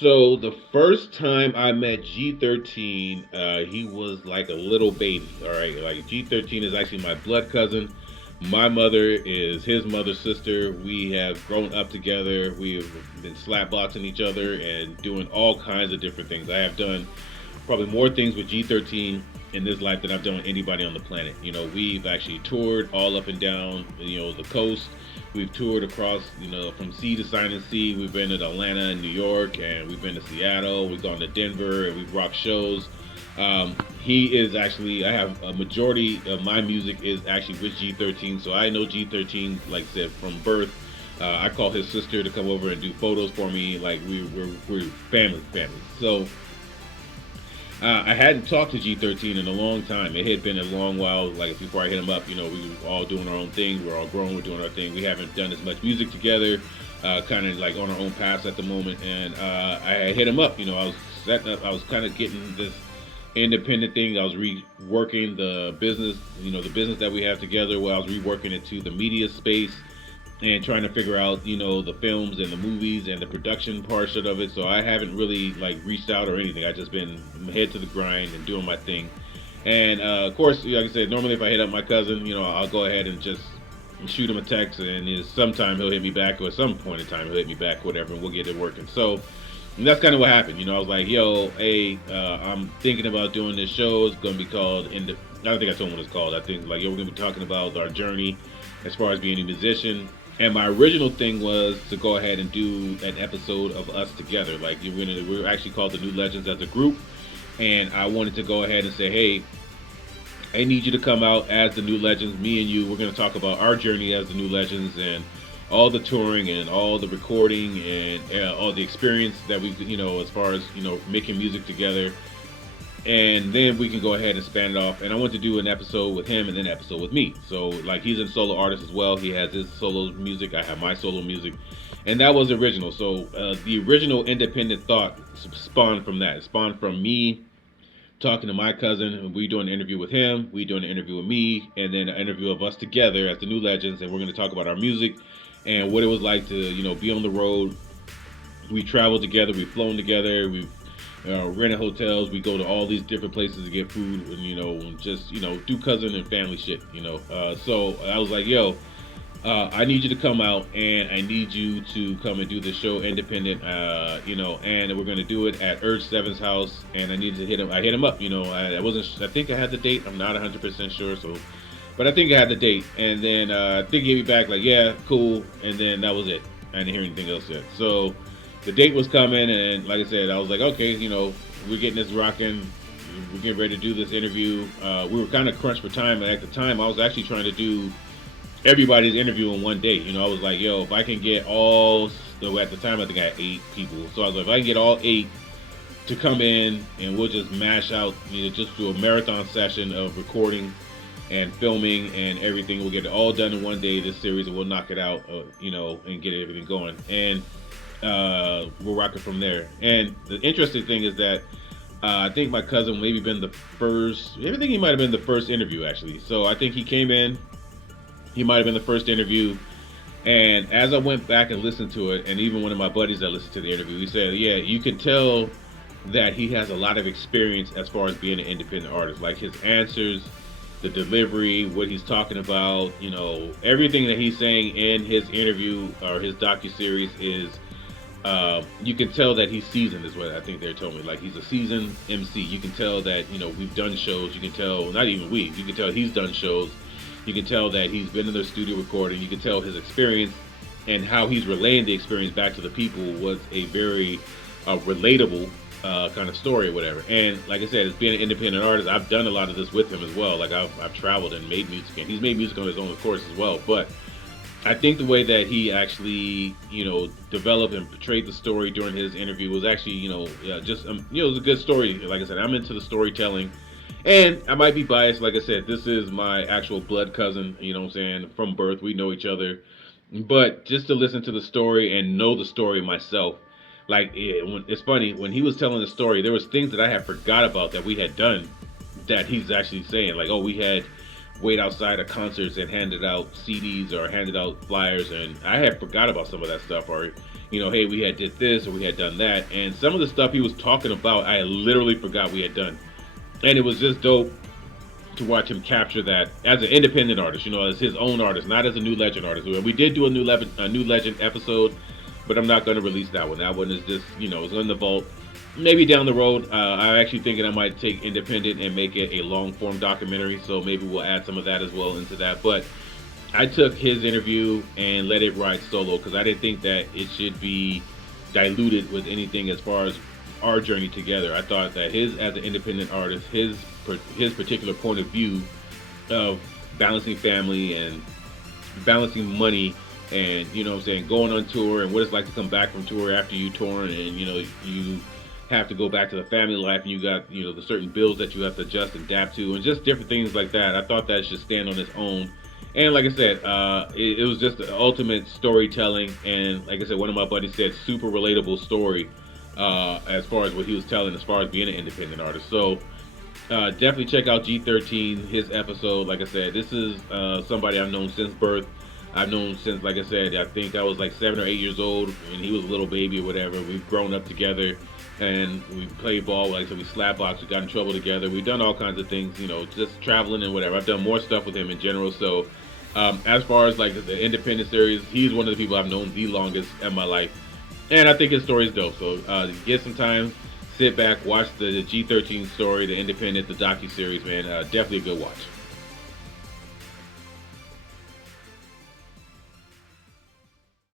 So the first time I met G13, he was like a little baby. All right, like G13 is actually my blood cousin. My mother is his mother's sister. We have grown up together. We have been slapboxing each other and doing all kinds of different things. I have done probably more things with G13 in this life than I've done with anybody on the planet. You know, we've actually toured all up and down, the coast. We've toured across, from sea to sign and sea. We've been to Atlanta and New York, and we've been to Seattle. We've gone to Denver, and we've rocked shows. He is actually, I have a majority of my music is actually with G13, so I know G13, like I said, from birth. I call his sister to come over and do photos for me. Like we're family. So I hadn't talked to G13 in a long time. It had been a long while, like before I hit him up. We were all doing our own thing. We're all grown. We're doing our thing. We haven't done as much music together, kind of like on our own paths at the moment. And I hit him up. I was setting up. I was kind of getting this independent thing. I was reworking the business. The business that we have together. Well, I was reworking it to the media space and trying to figure out, the films and the movies and the production portion of it. So I haven't really like reached out or anything. I just been head to the grind and doing my thing. And of course, like I said, normally if I hit up my cousin, I'll go ahead and just shoot him a text, and sometime he'll hit me back, or at some point in time he'll hit me back, whatever, and we'll get it working. So and that's kind of what happened. I was like, yo, hey, I'm thinking about doing this show. It's gonna be called I don't think I told him what it's called. I think like, yo, we're gonna be talking about our journey as far as being a musician. And my original thing was to go ahead and do an episode of us together. Like we're actually called the New Legends as a group, and I wanted to go ahead and say, hey, I need you to come out as the New Legends. Me and you, we're going to talk about our journey as the New Legends and all the touring and all the recording and all the experience that we, as far as making music together. And then we can go ahead and span it off. And I want to do an episode with him and then an episode with me. So like he's a solo artist as well. He has his solo music. I have my solo music. And that was original. So the original independent thought spawned from that. It spawned from me talking to my cousin. We doing an interview with him. We doing an interview with me. And then an interview of us together as the New Legends. And we're going to talk about our music and what it was like to, be on the road. We traveled together. We've flown together. We've rented hotels. We go to all these different places to get food, and and just do cousin and family shit. So I was like, yo, I need you to come out, and I need you to come and do the show independent. And we're gonna do it at Urge Seven's house, and I needed to hit him. I hit him up. I wasn't. I think I had the date. I'm not 100% sure. So, but I think I had the date, and then I think he gave me back like, yeah, cool, and then that was it. I didn't hear anything else yet. So the date was coming, and like I said, I was like, okay, we're getting this rocking. We're getting ready to do this interview. We were kind of crunched for time, and at the time, I was actually trying to do everybody's interview in one day. I was like, yo, if I can get all, at the time, I think I had 8 people. So I was like, if I can get all 8 to come in, and we'll just mash out, just do a marathon session of recording and filming and everything. We'll get it all done in one day, this series, and we'll knock it out, and get everything going. And we'll rock it from there. And the interesting thing is that I think my cousin maybe been the first. I think he might have been the first interview actually. So I think he came in. He might have been the first interview. And as I went back and listened to it, and even one of my buddies that listened to the interview, he said, "Yeah, you can tell that he has a lot of experience as far as being an independent artist. Like his answers, the delivery, what he's talking about, everything that he's saying in his interview or his docuseries is." You can tell that he's seasoned, is what I think they told me. Like he's a seasoned MC. You can tell that we've done shows. You can tell, not even we. You can tell he's done shows. You can tell that he's been in the studio recording. You can tell his experience and how he's relaying the experience back to the people was a very relatable kind of story or whatever. And like I said, as being an independent artist, I've done a lot of this with him as well. Like I've traveled and made music, and he's made music on his own, of course, as well. But I think the way that he actually, developed and portrayed the story during his interview was actually, it was a good story. Like I said, I'm into the storytelling, and I might be biased. Like I said, this is my actual blood cousin, what I'm saying, from birth. We know each other, but just to listen to the story and know the story myself, like it's funny when he was telling the story, there was things that I had forgot about that we had done that he's actually saying, like, oh, we had wait outside of concerts and handed out CDs or handed out flyers, and I had forgot about some of that stuff. Or Hey, we had did this or we had done that, and some of the stuff he was talking about, I literally forgot we had done, and it was just dope to watch him capture that as an independent artist, as his own artist, not as a New Legend artist. We did do a New Legend episode, but I'm not going to release that one. That one is just, it's in the vault. Maybe down the road, I'm actually thinking I might take Independent and make it a long form documentary. So maybe we'll add some of that as well into that. But I took his interview and let it ride solo because I didn't think that it should be diluted with anything as far as our journey together. I thought that his, as an independent artist, his particular point of view of balancing family and balancing money, and what I'm saying, going on tour and what it's like to come back from tour after you torn, and you have to go back to the family life, and you got the certain bills that you have to adjust and adapt to, and just different things like that. I thought that should stand on its own. And like I said, it was just the ultimate storytelling, and like I said, one of my buddies said super relatable story as far as what he was telling, as far as being an independent artist. So definitely check out G13, his episode. Like I said, this is somebody I've known since birth. I've known since, like I said, I think I was like 7 or 8 years old when he was a little baby or whatever. We've grown up together, and we played ball. Like I said, we slap box. We got in trouble together. We've done all kinds of things, just traveling and whatever. I've done more stuff with him in general. So as far as like the Independent series, he's one of the people I've known the longest in my life, and I think his story is dope. So get some time, sit back, watch the G13 story, the Independent, the docuseries, man. Definitely a good watch.